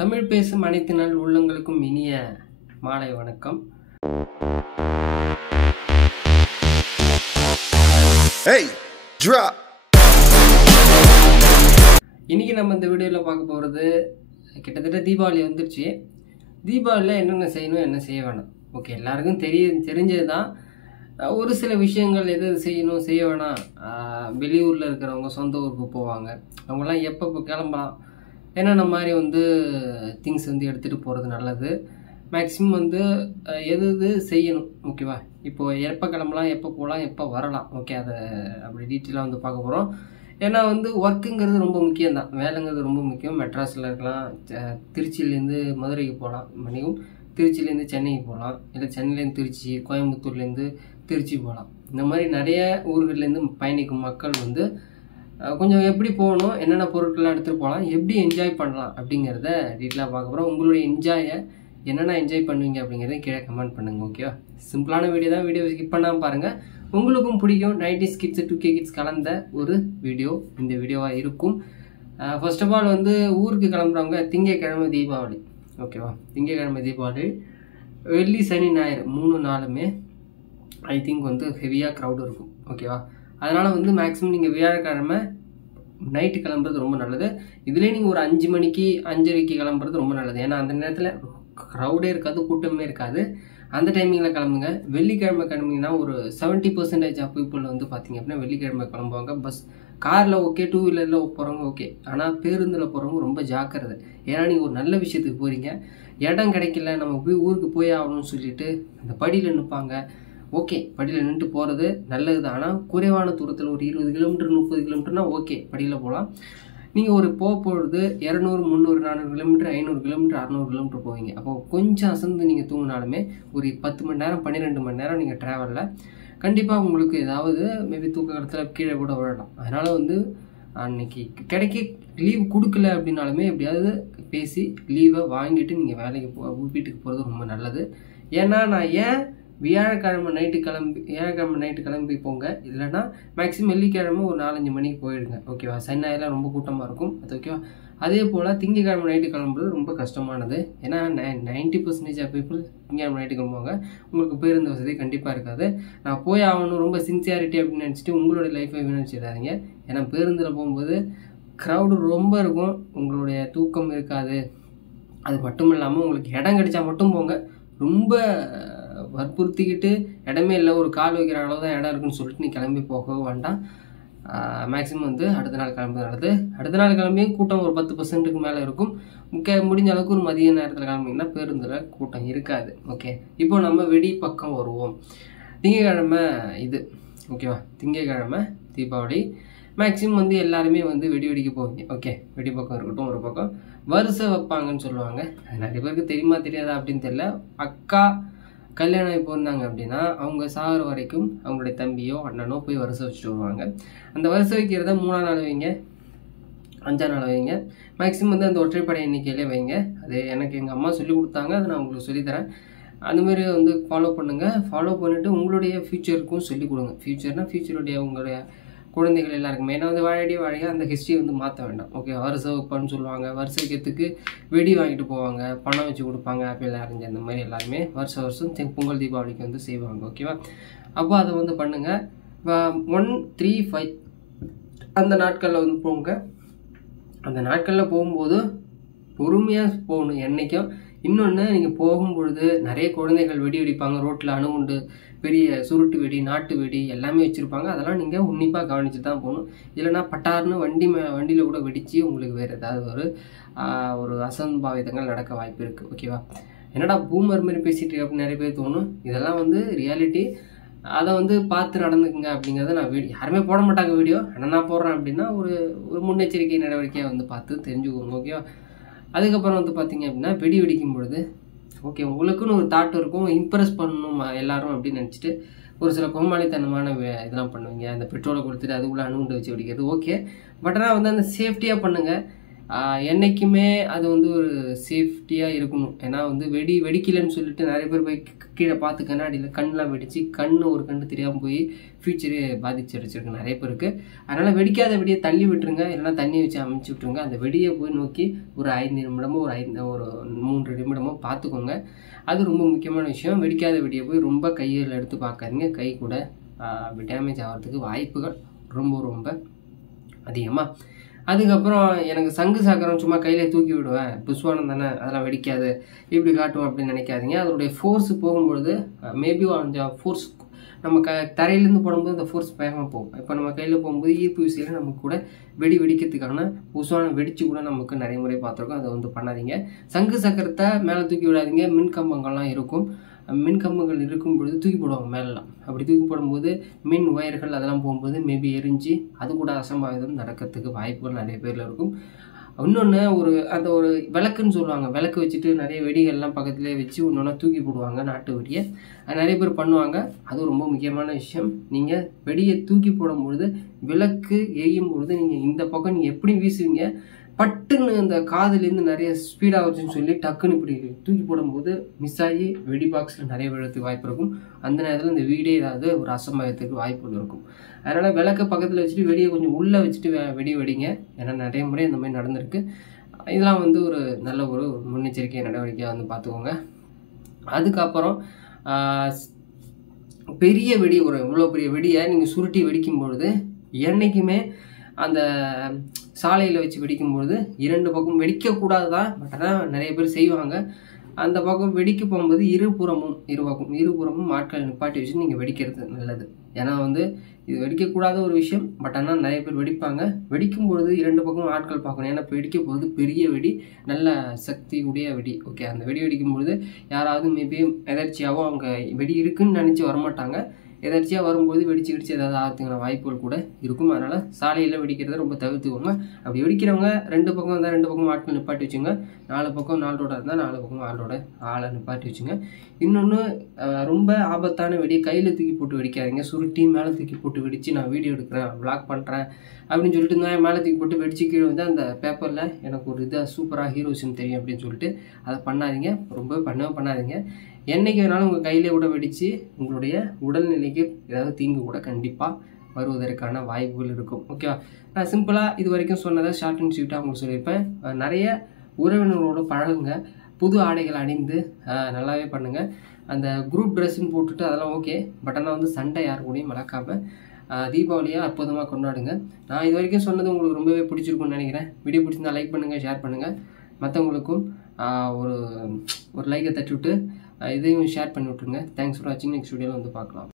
தமிழ் பேசும் அனைத்து நாள் உள்ளங்களுக்கும் இனிய மாலை வணக்கம். இன்னைக்கு நம்ம இந்த வீடியோவில் பார்க்க போகிறது கிட்டத்தட்ட தீபாவளி வந்துருச்சு. தீபாவளியில் என்னென்ன செய்யணும், என்ன செய்ய வேணாம். ஓகே, எல்லாருக்கும் தெரிஞ்சது தான். ஒரு சில விஷயங்கள் எது செய்யணும், செய்ய வேணாம். வெளியூரில் இருக்கிறவங்க சொந்த ஊருக்கு போவாங்க, அவங்களாம் எப்போ கிளம்பலாம், என்னென்ன மாதிரி திங்ஸ் எடுத்துகிட்டு போகிறது நல்லது. மேக்ஸிமம் எது செய்யணும், ஓகேவா. இப்போது எப்போ கிளம்பலாம், எப்போ போகலாம், எப்போ வரலாம், ஓகே. அதை அப்படி டீட்டெயிலாக பார்க்க போகிறோம். ஏன்னா ஒர்க்குங்கிறது ரொம்ப முக்கியம்தான், வேலைங்கிறது ரொம்ப முக்கியம். மெட்ராஸில் இருக்கலாம், திருச்சியிலேருந்து மதுரைக்கு போகலாம், மணியும் திருச்சியிலேருந்து சென்னைக்கு போகலாம், இல்லை சென்னையிலேருந்து திருச்சி, கோயம்புத்தூர்லேருந்து திருச்சி போகலாம். இந்த மாதிரி நிறைய ஊர்கள்லேருந்து பயணிக்கும் மக்கள் கொஞ்சம் எப்படி போகணும், என்னென்ன பொருட்கள்லாம் எடுத்துகிட்டு போகலாம், எப்படி என்ஜாய் பண்ணலாம் அப்படிங்கிறத டீட்டெயிலாக பார்க்க போகிறோம். உங்களுடைய என்ஜாயை என்னென்ன என்ஜாய் பண்ணுவீங்க அப்படிங்கிறத கீழே கமெண்ட் பண்ணுங்கள், ஓகேவா. சிம்பிளான வீடியோ தான், வீடியோ ஸ்கிப் பண்ணாமல் பாருங்கள். உங்களுக்கும் பிடிக்கும். 90s கிட்ஸ் 2K கிட்ஸ் கலந்த ஒரு வீடியோ இந்த வீடியோவாக இருக்கும். ஃபர்ஸ்ட் ஆஃப் ஆல் ஊருக்கு கிளம்புறவங்க திங்கக்கிழமை தீபாவளி, ஓகேவா. திங்கக்கிழமை தீபாவளி, வெள்ளி சனி ஞாயிறு 3 நாளுமே ஐ திங்க் ஹெவியாக க்ரௌடு இருக்கும், ஓகேவா. அதனால் மேக்ஸிமம் நீங்கள் வியாழக்கிழமை நைட்டு கிளம்புறது ரொம்ப நல்லது. இதுலேயே நீங்கள் ஒரு 5 மணிக்கு 5:30க்கு கிளம்புறது ரொம்ப நல்லது. ஏன்னா அந்த நேரத்தில் க்ரௌடே இருக்காது, கூட்டமே இருக்காது. அந்த டைமிங்கில் கிளம்புங்க. வெள்ளிக்கிழமை கிளம்பிங்கன்னா ஒரு 70% ஆஃப் பீப்புள் பார்த்தீங்க அப்படின்னா வெள்ளிக்கிழமை கிளம்புவாங்க. பஸ் காரில் ஓகே, 2 வீலரில் போகிறவங்க ஓகே. ஆனால் பேருந்தில் போகிறவங்க ரொம்ப ஜாக்கிரதை. ஏன்னா நீங்கள் ஒரு நல்ல விஷயத்துக்கு போகிறீங்க, இடம் கிடைக்கல, நம்ம போய் ஊருக்கு போய் ஆகணும்னு சொல்லிட்டு அந்த படியில் நிற்பாங்க. ஓகே, படியில் நின்றுட்டு போகிறது நல்லது தான். ஆனால் குறைவான தூரத்தில் ஒரு 20 கிலோமீட்டர் 30 கிலோமீட்டர்னால் ஓகே, படியில் போகலாம். நீங்கள் ஒரு போகிறது 200 300 400 கிலோமீட்டர் 500 கிலோமீட்டர் 600 கிலோமீட்டர் போவீங்க. அப்போது கொஞ்சம் அசந்து நீங்கள் தூங்கினாலுமே ஒரு 10 மணி நேரம் 12 மணி நேரம் நீங்கள் ட்ராவலில் கண்டிப்பாக உங்களுக்கு ஏதாவது மேபி தூக்க காலத்தில் கீழே கூட விழலாம். அதனால் அன்னைக்கு கிடைக்க லீவ் கொடுக்கல அப்படின்னாலுமே எப்படியாவது பேசி லீவை வாங்கிட்டு நீங்கள் வீட்டுக்கு போகிறது ரொம்ப நல்லது. ஏன்னா நான் வியாழக்கிழமை நைட்டு கிளம்பி போங்க. இல்லைன்னா மேக்ஸிமம் வெள்ளிக்கிழமை ஒரு 4-5 மணிக்கு போயிடுங்க, ஓகேவா. சனி ஞாயிறுலாம் ரொம்ப கூட்டமாக இருக்கும், அது ஓகேவா. அதே போல் திங்கக்கிழமை நைட்டு கிளம்புறது ரொம்ப கஷ்டமானது. ஏன்னா 90% ஆஃப் பீப்புள் திங்கக்கிழமை நைட்டு கிளம்புவாங்க. உங்களுக்கு பேருந்து வசதி கண்டிப்பாக இருக்காது. நான் போய் ஆகணும் ரொம்ப சின்சியாரிட்டி அப்படின்னு நினச்சிட்டு உங்களுடைய லைஃப்பை வீணடிச்சிடாதீங்க. ஏன்னா பேருந்தில் போகும்போது க்ரௌடு ரொம்ப இருக்கும், உங்களுடைய தூக்கம் இருக்காது. அது மட்டும் இல்லாமல் உங்களுக்கு இடம் கிடைச்சா மட்டும் போங்க. ரொம்ப வற்புறுத்திக்கிட்டு இடமே இல்லை, ஒரு கால் வைக்கிற அளவு தான் இடம் இருக்குன்னு சொல்லிட்டு நீ கிளம்பி போக வேண்டாம். மேக்ஸிமம் அடுத்த நாள் கிளம்புறது. அடுத்த நாள் கிளம்பியும் கூட்டம் ஒரு 10%க்கு மேலே இருக்கும். முடிஞ்ச அளவுக்கு ஒரு மதிய நேரத்தில் கிளம்பிங்கன்னா பேருந்தில் கூட்டம் இருக்காது, ஓகே. இப்போ நம்ம வெடி பக்கம் வருவோம். திங்கக்கிழமை இது, ஓகேவா. திங்கக்கிழமை தீபாவளி. மேக்ஸிமம் எல்லாருமே வெடி வெடிக்க போவீங்க, ஓகே. வெடி பக்கம் இருக்கட்டும். ஒரு பக்கம் வரிசை வைப்பாங்கன்னு சொல்லுவாங்க. அது நிறைய பேருக்கு தெரியுமா தெரியாதா அப்படின்னு தெரியல. அக்கா கல்யாணம் இப்போ இருந்தாங்க அப்படின்னா அவங்க சாகிற வரைக்கும் அவங்களுடைய தம்பியோ அண்ணனோ போய் வரிசை வச்சுட்டு வருவாங்க. அந்த வரிசை வைக்கிறத 3ஆம் நாள் வைங்க, 5ஆம் நாள் வைங்க. மேக்ஸிமம் அந்த ஒற்றைப்படை எண்ணிக்கையிலே வைங்க. அது எனக்கு எங்கள் அம்மா சொல்லி கொடுத்தாங்க, அதை நான் உங்களுக்கு சொல்லித்தரேன். அந்தமாரி ஃபாலோ பண்ணுங்கள். ஃபாலோ பண்ணிவிட்டு உங்களுடைய ஃப்யூச்சருக்கும் சொல்லிக் கொடுங்க. ஃப்யூச்சருடைய உங்களுடைய குழந்தைகள் எல்லாருக்குமே. ஏன்னா வாழையாக அந்த ஹிஸ்ட்ரி மாற்ற வேண்டாம், ஓகே. வரிசை வைப்பான்னு சொல்லுவாங்க, வரிசை வைக்கிறதுக்கு வெடி வாங்கிட்டு போவாங்க, பணம் வச்சு கொடுப்பாங்க, ஆப்பிள் ஆரஞ்சு, அந்த மாதிரி எல்லாருமே வருஷம் பொங்கல் தீபாவளிக்கு செய்வாங்க, ஓகேவா. அப்போ அதை பண்ணுங்கள். 1 3 5 அந்த நாட்களில் போங்க. அந்த நாட்களில் போகும்போது பொறுமையாக போகணும் என்றைக்கும். இன்னொன்று, நீங்கள் போகும்பொழுது நிறைய குழந்தைகள் வெடி வெடிப்பாங்க ரோட்டில். அணுகுண்டு, பெரிய சுருட்டு வெடி, நாட்டு வெடி எல்லாமே வச்சுருப்பாங்க. அதெல்லாம் நீங்கள் உன்னிப்பாக கவனிச்சுட்டு தான் போகணும். இல்லைனா பட்டார்னு வண்டியில் கூட வெடித்து உங்களுக்கு வேறு ஏதாவது ஒரு அசம்பாவிதங்கள் நடக்க வாய்ப்பு இருக்குது, ஓகேவா. என்னடா பூமர் மாதிரி பேசிகிட்டு அப்படின்னு நிறைய பேர் தோணும். இதெல்லாம் ரியாலிட்டி. அதை பார்த்து நடந்துக்குங்க அப்படிங்கிறத நான் யாருமே போட மாட்டாங்க வீடியோ. ஆனால் நான் போடுறேன் அப்படின்னா ஒரு முன்னெச்சரிக்கை நடவடிக்கையாக பார்த்து தெரிஞ்சுக்கோங்க, ஓகேவா. அதுக்கப்புறம் பார்த்தீங்க அப்படின்னா வெடி வெடிக்கும் பொழுது ஓகே, உங்களுக்குன்னு ஒரு தாட் இருக்கும், இம்ப்ரெஸ் பண்ணணும் எல்லாரும் அப்படின்னு நினச்சிட்டு ஒரு சில கோமாளித்தனமான இதெல்லாம் பண்ணுவீங்க. அந்த பெட்ரோலை கொடுத்துட்டு அதுக்குள்ளே அணுகுண்டு வச்சு வெடிக்கிறது, ஓகே. பட் ஆனால் அந்த சேஃப்டியாக பண்ணுங்கள். என்றைக்குமே அது வந்து ஒரு சேஃப்டியாக இருக்கணும். ஏன்னா வந்து வெடிக்கலைன்னு சொல்லிட்டு நிறைய பேர் போய் கீழே பார்த்து கண்ணாடியில் கண்ணெலாம் வெடித்து ஒரு கண்ணு தெரியாமல் போய் ஃப்யூச்சரே பாதிச்சடிச்சிருக்கு நிறைய பேருக்கு. அதனால் வெடிக்காத வெடியை தள்ளி விட்டுருங்க, இல்லைனா தண்ணி வச்சு அமைச்சு விட்ருங்க. அந்த வெடியை போய் நோக்கி ஒரு 5 நிமிடமோ ஒரு 3 நிமிடமோ பார்த்துக்கோங்க. அது ரொம்ப முக்கியமான விஷயம். வெடிக்காத வெடியை போய் ரொம்ப கையில் எடுத்து பார்க்காதீங்க. கை கூட டேமேஜ் ஆகிறதுக்கு வாய்ப்புகள் ரொம்ப அதிகமாக. அதுக்கப்புறம் எனக்கு சங்கு சக்கரம் சும்மா கையில் தூக்கி விடுவேன், புஷ்வானம் தானே அதெல்லாம் வெடிக்காது இப்படி காட்டும் அப்படின்னு நினைக்காதீங்க. அதனுடைய ஃபோர்ஸ் போகும்பொழுது மேபி கொஞ்சம் ஃபோர்ஸ் நம்ம தரையிலேருந்து போடும்போது அந்த ஃபோர்ஸ் வேகமாக போகும். இப்போ நம்ம கையில் போகும்போது ஈர்ப்பு விசையில் நமக்கு கூட வெடிக்கிறதுக்கான புஷ்வானம் வெடித்து கூட நமக்கு நிறைய முறை பார்த்துருக்கோம். அதை வந்து பண்ணாதீங்க. சங்கு சக்கரத்தை மேலே தூக்கி விடாதீங்க. மின்கம்பங்கள்லாம் இருக்கும், மின்கம்பங்கள் இருக்கும் பொழுது தூக்கி போடுவாங்க மேலெலாம். அப்படி தூக்கி போடும்போது மின் ஒயர்கள் அதெல்லாம் போகும்போது மேபி எரிஞ்சு அது கூட அசம்பாவிதம் நடக்கிறதுக்கு வாய்ப்புகள் நிறைய பேரில் இருக்கும். இன்னொன்று அந்த ஒரு விளக்குன்னு சொல்லுவாங்க, விளக்கு வச்சுட்டு நிறைய வெடிகள்லாம் பக்கத்துலேயே வச்சு ஒன்று தூக்கி போடுவாங்க, நாட்டு வெடியை. அது நிறைய பேர் பண்ணுவாங்க. அது ரொம்ப முக்கியமான விஷயம். நீங்கள் வெடியை தூக்கி போடும்பொழுது விளக்கு எரியும் பொழுது நீங்கள் இந்த பக்கம் நீங்கள் எப்படி வீசுவீங்க, பட்டுன்னு அந்த காதுலேருந்து நிறைய ஸ்பீடாக வச்சுன்னு சொல்லி டக்குன்னு இப்படி தூக்கி போடும்போது மிஸ் ஆகி வெடி பாக்ஸில் நிறைய விழத்துக்கு வாய்ப்பு இருக்கும். அந்த நேரத்தில் இந்த வீடே ஏதாவது ஒரு அசம்பாவிதத்துக்கு வாய்ப்புகள் இருக்கும். அதனால் விளக்க பக்கத்தில் வச்சுட்டு வெடியை கொஞ்சம் உள்ளே வச்சுட்டு வெடிங்க. ஏன்னா நிறைய முறை இந்த மாதிரி நடந்திருக்கு. இதெல்லாம் வந்து ஒரு நல்ல ஒரு முன்னெச்சரிக்கை நடவடிக்கையாக வந்து பார்த்துக்கோங்க. அதுக்கப்புறம் பெரிய வெடி, இவ்வளோ பெரிய வெடியை நீங்கள் சுருட்டி வெடிக்கும் பொழுது என்றைக்குமே அந்த சாலையில் வச்சு வெடிக்கும்பொழுது 2 பக்கம் வெடிக்கக்கூடாது தான், பட் அதான் நிறைய பேர் செய்வாங்க. அந்த பக்கம் வெடிக்க போகும்போது இருபுறமும் ஆட்களை நிப்பாட்டி வச்சு நீங்கள் வெடிக்கிறது நல்லது. ஏன்னா வந்து இது வெடிக்கக்கூடாத ஒரு விஷயம், பட் ஆனால் நிறைய பேர் வெடிப்பாங்க. வெடிக்கும்பொழுது 2 பக்கம் ஆட்கள் பார்க்கணும். ஏன்னா இப்போ வெடிக்க போகிறது பெரிய வெடி, நல்ல சக்தி உடைய வெடி. ஓகே, அந்த வெடி வெடிக்கும்பொழுது யாராவது மேபி எதர்ச்சியாகவும் அவங்க வெடி இருக்குன்னு நினச்சி வரமாட்டாங்க. எதர்ச்சியாக வரும்போது வெடிச்சு ஏதாவது ஆகிறதுக்கான வாய்ப்புகள் கூட இருக்கும். அதனால் சாலையில் வெடிக்கிறத ரொம்ப தவிர்த்துக்கோங்க. அப்படி வெடிக்கிறவங்க 2 பக்கம் இருந்தால் 2 பக்கம் ஆட்கள் நிப்பாட்டி வச்சுங்க. 4 பக்கம் 4 ரோடாக இருந்தால் 4 பக்கம் ஆளை நிப்பாட்டி வச்சுங்க. இன்னொன்று, ரொம்ப ஆபத்தான வெடியை கையில் தூக்கி போட்டு வெடிக்காதீங்க. சுருட்டி மேலே தூக்கி போட்டு வெடித்து நான் வீடியோ எடுக்கிறேன், விளாக் பண்ணுறேன் அப்படின்னு சொல்லிட்டு நான் மேலே தூக்கி போட்டு வெடிச்சு கீழே வந்து அந்த பேப்பரில் எனக்கு ஒரு இதாக சூப்பராக ஹீரோஸுன்னு தெரியும் அப்படின்னு சொல்லிட்டு அதை பண்ணாதீங்க. ரொம்ப பண்ணாதீங்க. என்றைக்கு வேணாலும் உங்கள் கையிலே கூட வெடித்து உங்களுடைய உடல்நிலைக்கு ஏதாவது தீங்கு கூட கண்டிப்பாக வருவதற்கான வாய்ப்புகள் இருக்கும். ஓகேவா? நான் சிம்பிளாக இது வரைக்கும் சொன்னதை ஷார்ட் அண்ட் ஸ்வீட்டாக உங்களுக்கு சொல்லியிருப்பேன். நிறைய உறவினர்களோடு பழகுங்க, புது ஆடைகள் அணிந்து நல்லாவே பண்ணுங்கள். அந்த குரூப் ட்ரெஸ்ஸுன்னு போட்டுட்டு அதெல்லாம் ஓகே, பட் ஆனால் வந்து சண்டை யார் கூடயும் வளர்க்காமல் தீபாவளியை அற்புதமாக கொண்டாடுங்க. நான் இது வரைக்கும் சொன்னது உங்களுக்கு ரொம்பவே பிடிச்சிருக்குன்னு நினைக்கிறேன். வீடியோ பிடிச்சிருந்தா லைக் பண்ணுங்கள், ஷேர் பண்ணுங்கள். மற்றவங்களுக்கும் ஒரு லைக்கை தட்டி விட்டு இதையும் ஷேர் பண்ணி விட்ருங்க. தேங்க்ஸ் ஃபார் வாட்சிங். நெக்ஸ்ட் வீடியோவில் வந்து பார்க்கலாம்.